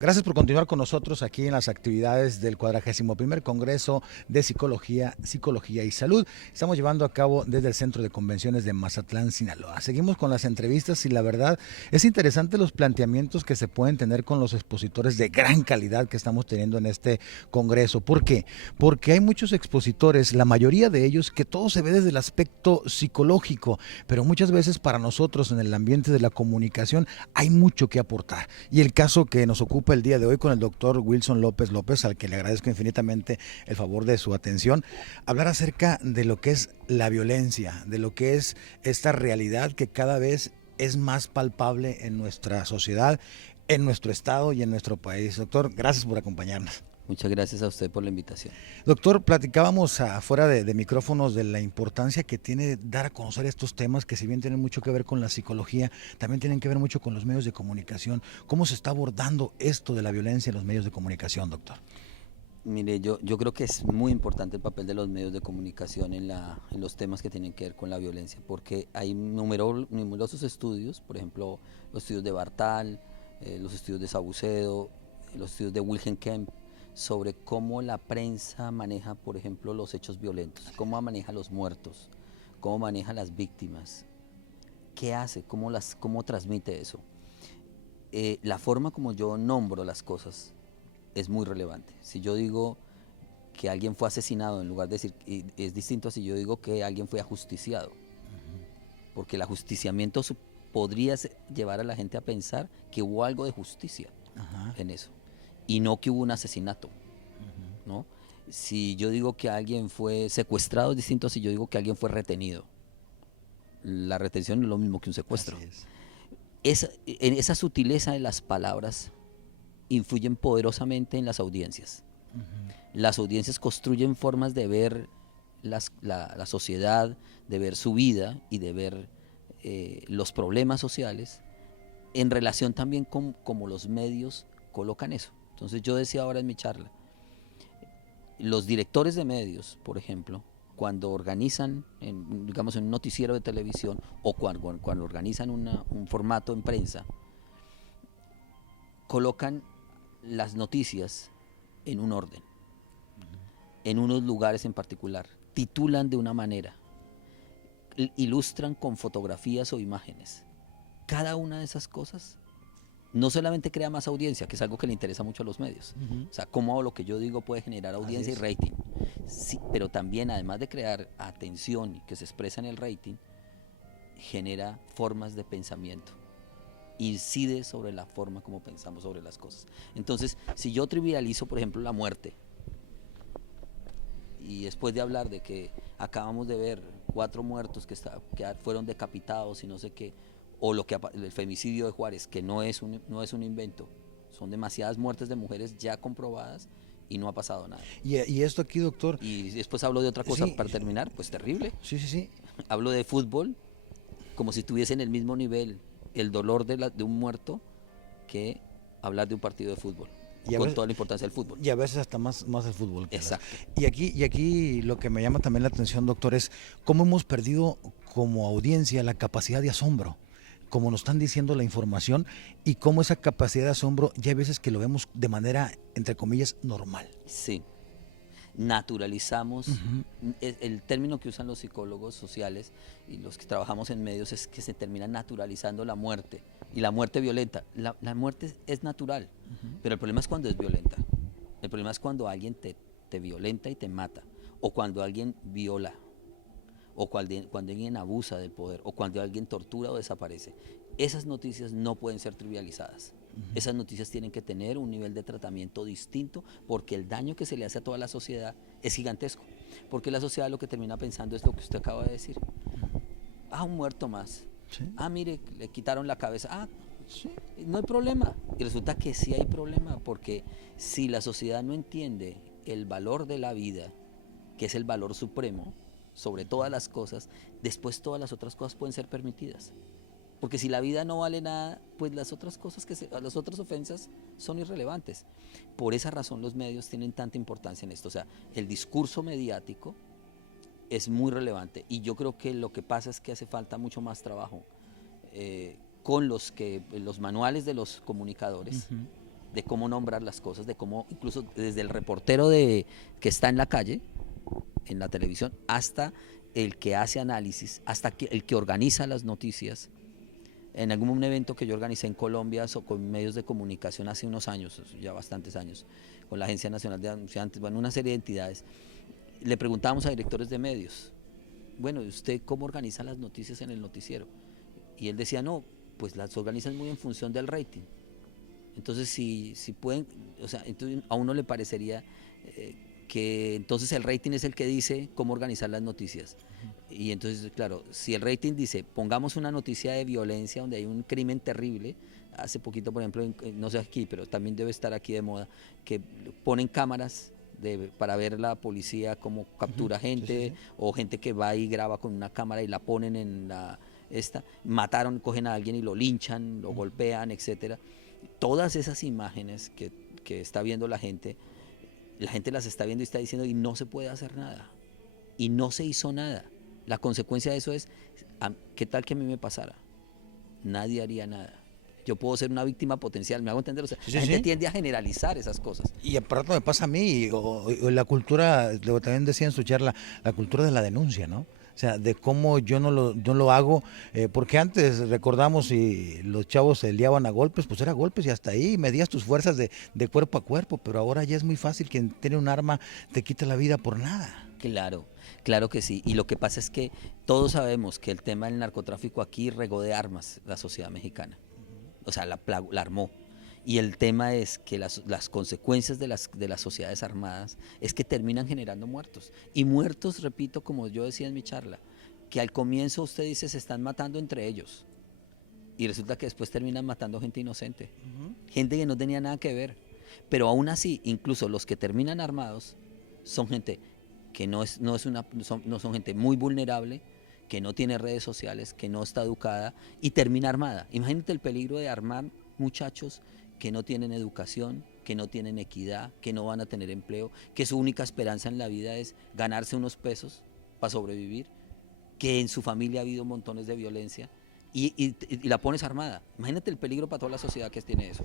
Gracias por continuar con nosotros aquí en las actividades del 41º Congreso de Psicología y Salud. Estamos llevando a cabo desde el Centro de Convenciones de Mazatlán, Sinaloa. Seguimos con las entrevistas y la verdad es interesante los planteamientos que se pueden tener con los expositores de gran calidad que estamos teniendo en este Congreso. ¿Por qué? Porque hay muchos expositores, la mayoría de ellos, que todo se ve desde el aspecto psicológico, pero muchas veces para nosotros en el ambiente de la comunicación hay mucho que aportar. Y el caso que nos ocupa el día de hoy con el doctor Wilson López López, al que le agradezco infinitamente el favor de su atención, hablar acerca de lo que es la violencia, de lo que es esta realidad que cada vez es más palpable en nuestra sociedad, en nuestro estado y en nuestro país. Doctor, gracias por acompañarnos. Muchas gracias a usted por la invitación. Doctor, platicábamos afuera de micrófonos de la importancia que tiene dar a conocer estos temas que si bien tienen mucho que ver con la psicología, también tienen que ver mucho con los medios de comunicación. ¿Cómo se está abordando esto de la violencia en los medios de comunicación, doctor? Mire, yo creo que es muy importante el papel de los medios de comunicación en los temas que tienen que ver con la violencia, porque hay numerosos estudios, por ejemplo, los estudios de Bartal, los estudios de Saucedo, los estudios de Wilhelm Kemp, sobre cómo la prensa maneja, por ejemplo, los hechos violentos, cómo maneja los muertos, cómo maneja las víctimas, qué hace, cómo transmite eso. La forma como yo nombro las cosas es muy relevante. Si yo digo que alguien fue asesinado, en lugar de decir, es distinto a si yo digo que alguien fue ajusticiado, porque el ajusticiamiento podría llevar a la gente a pensar que hubo algo de justicia en eso, y no que hubo un asesinato, ¿no? Si yo digo que alguien fue secuestrado, es distinto a si yo digo que alguien fue retenido. La retención no es lo mismo que un secuestro. Esa sutileza de las palabras influyen poderosamente en las audiencias. Las audiencias construyen formas de ver la sociedad, de ver su vida y de ver los problemas sociales en relación también con cómo los medios colocan eso. Entonces yo decía ahora en mi charla, los directores de medios, por ejemplo, cuando organizan, digamos, en un noticiero de televisión o cuando organizan un formato en prensa, colocan las noticias en un orden, en unos lugares en particular, titulan de una manera, ilustran con fotografías o imágenes. Cada una de esas cosas no solamente crea más audiencia, que es algo que le interesa mucho a los medios, o sea, cómo lo que yo digo puede generar audiencia y rating, sí, pero también además de crear atención que se expresa en el rating, genera formas de pensamiento, incide sobre la forma como pensamos sobre las cosas. Entonces, si yo trivializo, por ejemplo, la muerte, y después de hablar de que acabamos de ver 4 muertos que fueron decapitados y no sé qué, o el femicidio de Juárez, que no es un invento, son demasiadas muertes de mujeres ya comprobadas y no ha pasado nada. Y esto aquí, doctor. Y después hablo de otra cosa, Sí, para terminar, pues terrible. sí. Hablo de fútbol como si estuviese en el mismo nivel el dolor de un muerto que hablar de un partido de fútbol, con toda la importancia del fútbol. Y a veces hasta más el fútbol. Exacto. Y aquí lo que me llama también la atención, doctor, es cómo hemos perdido como audiencia la capacidad de asombro, como nos están diciendo la información, y cómo esa capacidad de asombro ya hay veces que lo vemos de manera, entre comillas, normal. Sí, naturalizamos, el término que usan los psicólogos sociales y los que trabajamos en medios es que se termina naturalizando la muerte, y la muerte violenta. La muerte es natural, pero el problema es cuando es violenta. El problema es cuando alguien te violenta y te mata, o cuando alguien viola, o cuando alguien abusa del poder, o cuando alguien tortura o desaparece. Esas noticias no pueden ser trivializadas. Esas noticias tienen que tener un nivel de tratamiento distinto, porque el daño que se le hace a toda la sociedad es gigantesco. Porque la sociedad lo que termina pensando es lo que usted acaba de decir. Un muerto más. ¿Sí? Mire, le quitaron la cabeza. Sí, no hay problema. Y resulta que sí hay problema, porque si la sociedad no entiende el valor de la vida, que es el valor supremo sobre todas las cosas, después todas las otras cosas pueden ser permitidas. Porque si la vida no vale nada, pues las otras cosas, las otras ofensas son irrelevantes. Por esa razón los medios tienen tanta importancia en esto. O sea, el discurso mediático es muy relevante, y yo creo que lo que pasa es que hace falta mucho más trabajo con los manuales de los comunicadores, de cómo nombrar las cosas, de cómo, incluso desde el reportero que está en la calle, en la televisión, hasta el que hace análisis, hasta el que organiza las noticias. En algún evento que yo organicé en Colombia con medios de comunicación hace unos años, ya bastantes años, con la Agencia Nacional de Anunciantes, bueno, una serie de entidades, le preguntábamos a directores de medios, bueno, ¿usted cómo organiza las noticias en el noticiero? Y él decía, no, pues las organizan muy en función del rating. Entonces, si pueden, o sea, entonces a uno le parecería que entonces el rating es el que dice cómo organizar las noticias. Y entonces, claro, si el rating dice, pongamos una noticia de violencia donde hay un crimen terrible, hace poquito, por ejemplo, no sé aquí, pero también debe estar aquí de moda, que ponen cámaras para ver la policía cómo captura gente, Sí, sí, sí. o gente que va y graba con una cámara y la ponen en mataron, cogen a alguien y lo linchan, lo golpean, etcétera. Todas esas imágenes que está viendo la gente las está viendo y está diciendo y no se puede hacer nada. Y no se hizo nada. La consecuencia de eso es, ¿qué tal que a mí me pasara? Nadie haría nada. Yo puedo ser una víctima potencial, me hago entender. O sea, Sí, la sí, gente sí. tiende a generalizar esas cosas. Y aparte me pasa a mí, o la cultura, luego también decía en su charla, la cultura de la denuncia, ¿no? O sea, de cómo yo no lo hago, porque antes recordamos si los chavos se liaban a golpes, pues era golpes y hasta ahí medías tus fuerzas de cuerpo a cuerpo, pero ahora ya es muy fácil, quien tiene un arma te quita la vida por nada. Claro, claro que sí. Y lo que pasa es que todos sabemos que el tema del narcotráfico aquí regó de armas la sociedad mexicana. O sea, la armó. Y el tema es que las consecuencias de las sociedades armadas es que terminan generando muertos. Y muertos, repito, como yo decía en mi charla, que al comienzo usted dice se están matando entre ellos. Y resulta que después terminan matando gente inocente. Gente que no tenía nada que ver. Pero aún así, incluso los que terminan armados son gente que no son gente muy vulnerable, que no tiene redes sociales, que no está educada y termina armada. Imagínate el peligro de armar muchachos que no tienen educación, que no tienen equidad, que no van a tener empleo, que su única esperanza en la vida es ganarse unos pesos para sobrevivir, que en su familia ha habido montones de violencia y la pones armada. Imagínate el peligro para toda la sociedad que tiene eso.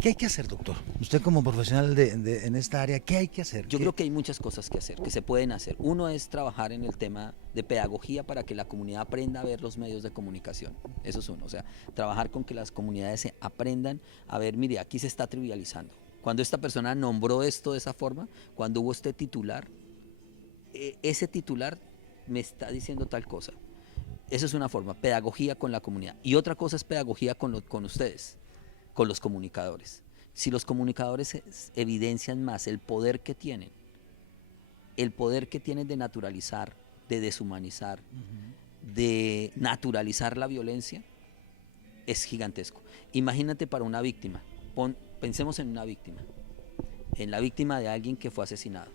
¿Qué hay que hacer, doctor? Usted como profesional en esta área, ¿qué hay que hacer? Yo creo que hay muchas cosas que hacer, que se pueden hacer. Uno es trabajar en el tema de pedagogía para que la comunidad aprenda a ver los medios de comunicación. Eso es uno. O sea, trabajar con que las comunidades se aprendan a ver, mire, aquí se está trivializando. Cuando esta persona nombró esto de esa forma, cuando hubo este titular, ese titular me está diciendo tal cosa. Esa es una forma, pedagogía con la comunidad. Y otra cosa es pedagogía con ustedes, con los comunicadores. Si los comunicadores evidencian más el poder que tienen de naturalizar, de deshumanizar, de naturalizar la violencia, es gigantesco. Imagínate para una víctima, pensemos en una víctima, en la víctima de alguien que fue asesinado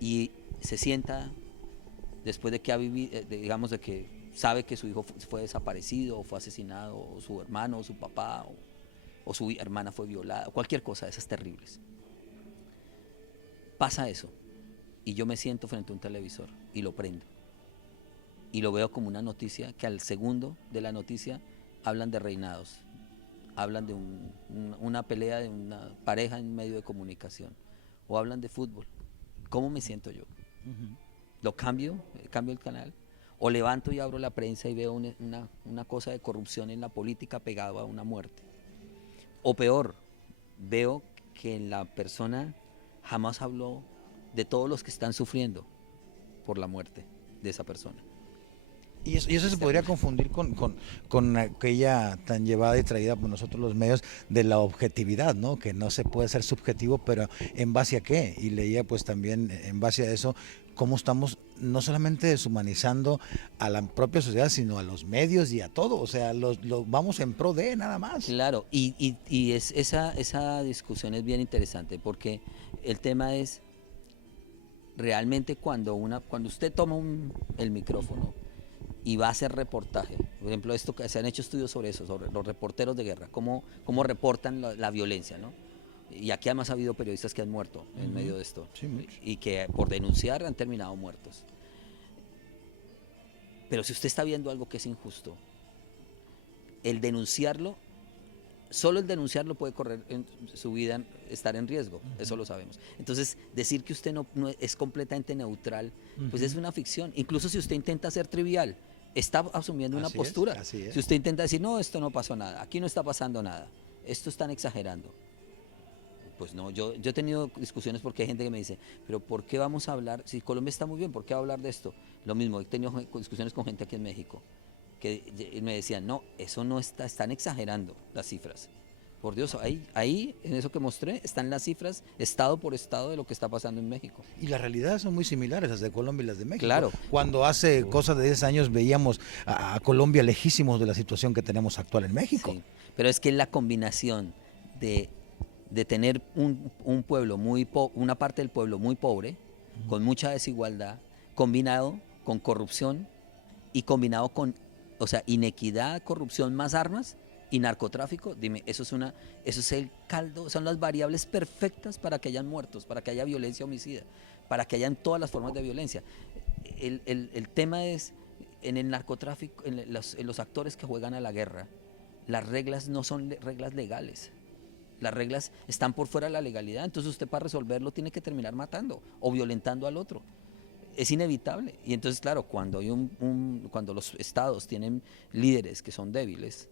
y se sienta después de que ha vivido, digamos, de que sabe que su hijo fue desaparecido o fue asesinado, o su hermano, o su papá, o su hermana fue violada, cualquier cosa de esas terribles. Pasa eso y yo me siento frente a un televisor y lo prendo y lo veo como una noticia que al segundo de la noticia hablan de reinados, hablan de una pelea de una pareja en medio de comunicación o hablan de fútbol. ¿Cómo me siento yo? ¿Lo cambio el canal? ¿O levanto y abro la prensa y veo una cosa de corrupción en la política pegado a una muerte? O peor, veo que la persona jamás habló de todos los que están sufriendo por la muerte de esa persona. Y eso se podría confundir con aquella tan llevada y traída por nosotros los medios de la objetividad, ¿no? Que no se puede ser subjetivo, pero ¿en base a qué? Y leía pues también en base a eso cómo estamos no solamente deshumanizando a la propia sociedad, sino a los medios y a todo. O sea, vamos en pro de nada más. Claro, y esa discusión es bien interesante porque el tema es realmente cuando usted toma el micrófono y va a hacer reportaje. Por ejemplo, esto que se han hecho estudios sobre eso, sobre los reporteros de guerra, cómo reportan la violencia, ¿no? Y aquí además ha habido periodistas que han muerto en medio de esto, Sí, y que por denunciar han terminado muertos. Pero si usted está viendo algo que es injusto, el denunciarlo solo el denunciarlo puede correr en su vida, estar en riesgo, eso lo sabemos. Entonces, decir que usted no es completamente neutral, pues es una ficción. Incluso si usted intenta ser trivial, está asumiendo una postura. Así es. Si usted intenta decir, no, esto no pasó nada, aquí no está pasando nada, esto están exagerando. Pues no, yo he tenido discusiones porque hay gente que me dice, pero ¿por qué vamos a hablar? Si Colombia está muy bien, ¿por qué va a hablar de esto? Lo mismo, he tenido discusiones con gente aquí en México, que me decían, no, eso no está, están exagerando las cifras. Por Dios, ahí, en eso que mostré, están las cifras, estado por estado, de lo que está pasando en México. Y las realidades son muy similares, las de Colombia y las de México. Claro. Cuando hace cosa de 10 años veíamos a Colombia lejísimos de la situación que tenemos actual en México. Sí, pero es que la combinación de tener un pueblo una parte del pueblo muy pobre, con mucha desigualdad, combinado con corrupción y combinado con, o sea, inequidad, corrupción más armas y narcotráfico, dime, eso es el caldo, son las variables perfectas para que hayan muertos, para que haya violencia homicida, para que hayan todas las formas de violencia. El tema es, en el narcotráfico, en los actores que juegan a la guerra, las reglas no son reglas legales. Las reglas están por fuera de la legalidad, entonces usted para resolverlo tiene que terminar matando o violentando al otro. Es inevitable. Y entonces, claro, cuando cuando los estados tienen líderes que son débiles,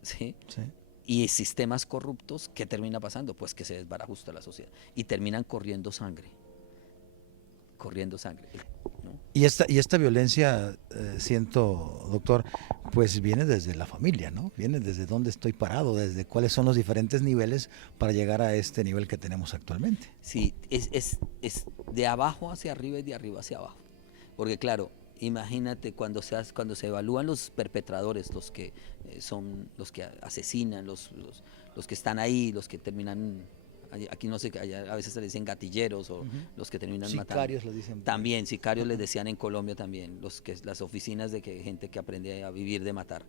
¿sí? Sí. Y sistemas corruptos, ¿qué termina pasando? Pues que se desbarajusta la sociedad y terminan corriendo sangre. ¿No? Y esta violencia, siento, doctor, pues viene desde la familia, ¿no? Viene desde dónde estoy parado, desde cuáles son los diferentes niveles para llegar a este nivel que tenemos actualmente. Sí, es de abajo hacia arriba y de arriba hacia abajo. Porque claro, imagínate cuando se evalúan los perpetradores, los que son los que asesinan, los que están ahí, los que terminan, aquí no sé, a veces se les dicen gatilleros o los que terminan matando. Sicarios les dicen. También, sicarios les decían en Colombia también, las oficinas de gente que aprende a vivir de matar.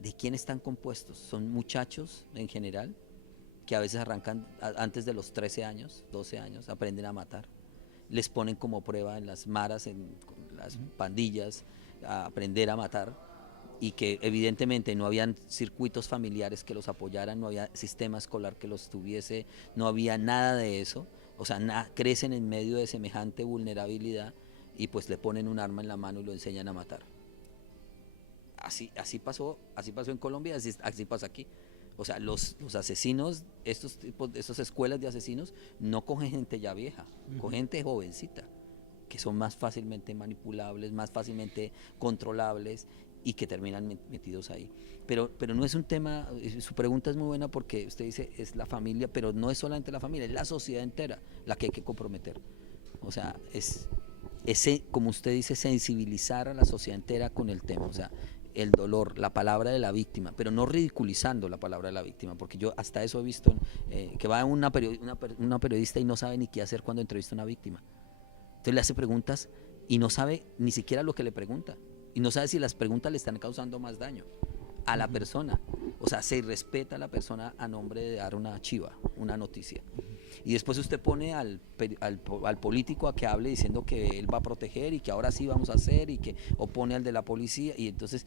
¿De quién están compuestos? Son muchachos en general que a veces arrancan antes de los 13 años, 12 años, aprenden a matar. Les ponen como prueba en las maras, en las pandillas, a aprender a matar, y que evidentemente no habían circuitos familiares que los apoyaran, no había sistema escolar que los tuviese, no había nada de eso, o sea, crecen en medio de semejante vulnerabilidad y pues le ponen un arma en la mano y lo enseñan a matar. Así pasó en Colombia, así pasa aquí. O sea, los asesinos, estas escuelas de asesinos, no cogen gente ya vieja, cogen gente jovencita, que son más fácilmente manipulables, más fácilmente controlables y que terminan metidos ahí. Pero no es un tema, su pregunta es muy buena porque usted dice, es la familia, pero no es solamente la familia, es la sociedad entera la que hay que comprometer. O sea, como usted dice, sensibilizar a la sociedad entera con el tema, o sea, el dolor, la palabra de la víctima, pero no ridiculizando la palabra de la víctima, porque yo hasta eso he visto que va una periodista y no sabe ni qué hacer cuando entrevista a una víctima. Entonces le hace preguntas y no sabe ni siquiera lo que le pregunta, y no sabe si las preguntas le están causando más daño a la persona. O sea, se irrespeta a la persona a nombre de dar una chiva, una noticia. Y después usted pone al político a que hable diciendo que él va a proteger y que ahora sí vamos a hacer, y que opone al de la policía, y entonces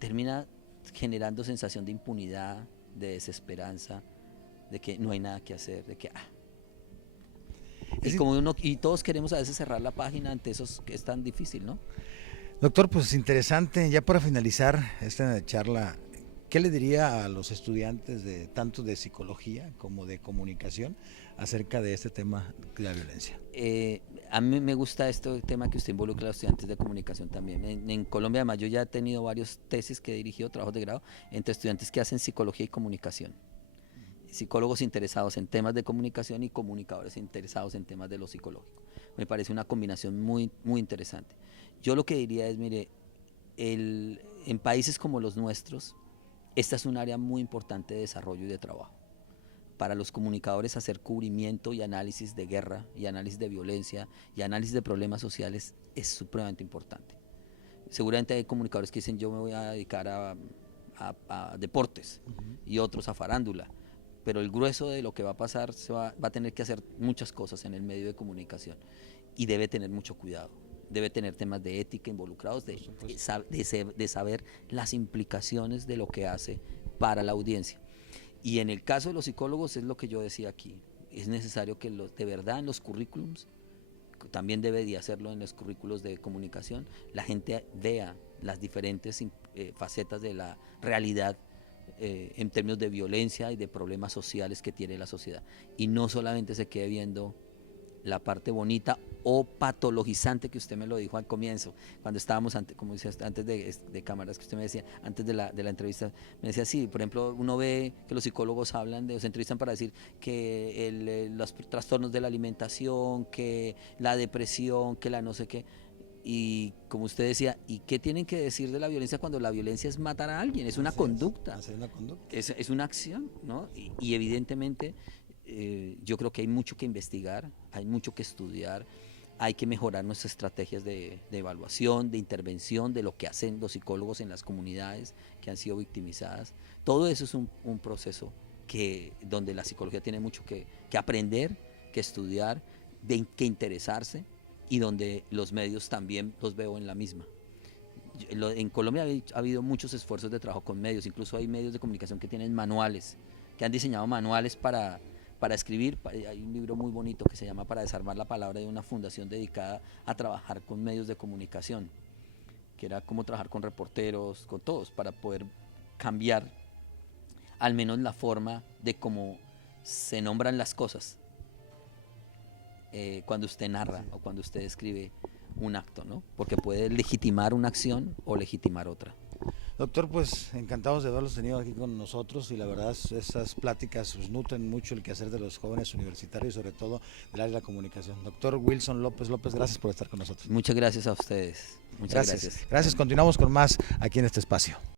termina generando sensación de impunidad, de desesperanza, de que no hay nada que hacer, de que y todos queremos a veces cerrar la página ante eso, que es tan difícil, ¿no? Doctor, pues interesante. Ya para finalizar esta charla, ¿qué le diría a los estudiantes tanto de psicología como de comunicación acerca de este tema de la violencia? A mí me gusta este tema que usted involucra a los estudiantes de comunicación también. En Colombia, además, yo ya he tenido varios tesis que he dirigido, trabajos de grado, entre estudiantes que hacen psicología y comunicación. Psicólogos interesados en temas de comunicación y comunicadores interesados en temas de lo psicológico. Me parece una combinación muy, muy interesante. Yo lo que diría es, mire, en países como los nuestros, esta es un área muy importante de desarrollo y de trabajo. Para los comunicadores, hacer cubrimiento y análisis de guerra, y análisis de violencia, y análisis de problemas sociales es supremamente importante. Seguramente hay comunicadores que dicen, yo me voy a dedicar a deportes, y otros a farándula, pero el grueso de lo que va a pasar, va a tener que hacer muchas cosas en el medio de comunicación, y debe tener mucho cuidado. debe tener temas de ética involucrados, de saber las implicaciones de lo que hace para la audiencia. Y en el caso de los psicólogos es lo que yo decía aquí, es necesario que de verdad en los currículums, también debe de hacerlo en los currículos de comunicación, la gente vea las diferentes facetas de la realidad en términos de violencia y de problemas sociales que tiene la sociedad. Y no solamente se quede viendo la parte bonita o patologizante que usted me lo dijo al comienzo, cuando estábamos antes, como decía, antes de cámaras, que usted me decía, antes de la entrevista, me decía, sí, por ejemplo, uno ve que los psicólogos hablan, se entrevistan para decir que los trastornos de la alimentación, que la depresión, que la no sé qué, y como usted decía, ¿y qué tienen que decir de la violencia cuando la violencia es matar a alguien? Es una conducta, es una acción, ¿no? Y evidentemente yo creo que hay mucho que investigar, hay mucho que estudiar, hay que mejorar nuestras estrategias de evaluación, de intervención, de lo que hacen los psicólogos en las comunidades que han sido victimizadas. Todo eso es un proceso donde la psicología tiene mucho que aprender, que estudiar, que interesarse, y donde los medios también los veo en la misma. En Colombia ha habido muchos esfuerzos de trabajo con medios, incluso hay medios de comunicación que tienen manuales, que han diseñado manuales para escribir. Hay un libro muy bonito que se llama Para desarmar la palabra, de una fundación dedicada a trabajar con medios de comunicación, que era cómo trabajar con reporteros, con todos, para poder cambiar al menos la forma de cómo se nombran las cosas cuando usted narra o cuando usted escribe un acto, ¿no? Porque puede legitimar una acción o legitimar otra. Doctor, pues encantados de haberlos tenido aquí con nosotros, y la verdad esas pláticas pues, nutren mucho el quehacer de los jóvenes universitarios, sobre todo del área de la comunicación. Doctor Wilson López, gracias por estar con nosotros. Muchas gracias a ustedes. Muchas gracias. Gracias, continuamos con más aquí en este espacio.